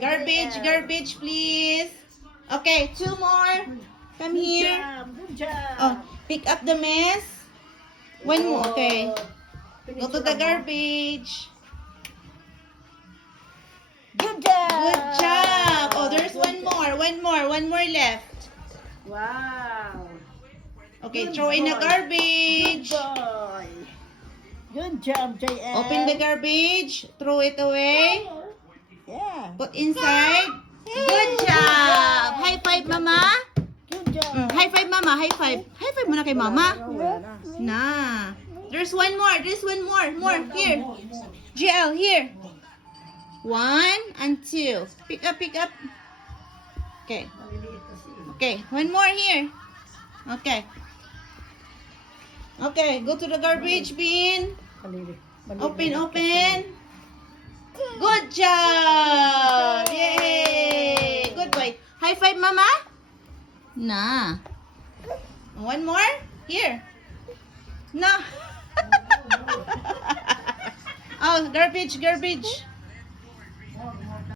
Garbage, garbage, please. Okay, 2 more. Come here. Good job. Oh, pick up the mess. 1 more. Okay. Go to the garbage. Good job. Good job. Oh, there's 1 more. 1 more. 1 more left. Wow. Okay, Good throw in the boy. garbage. Good boy. Good job, JL. Open the garbage. Throw it away. Yeah. Put inside. Good job. High five, mama. Good job. High five, mama. High five. High five muna kay mama. Wala na. Nah. There's 1 more. There's 1 more. More. Here. GL, here. 1 and 2. Pick up, pick up. Okay. Okay. 1 more here. Okay. Okay. Go to the garbage bin. Open, open. Good job. Yay. Good boy. High five, mama. Nah. 1 more. Here. No. Oh, garbage, garbage.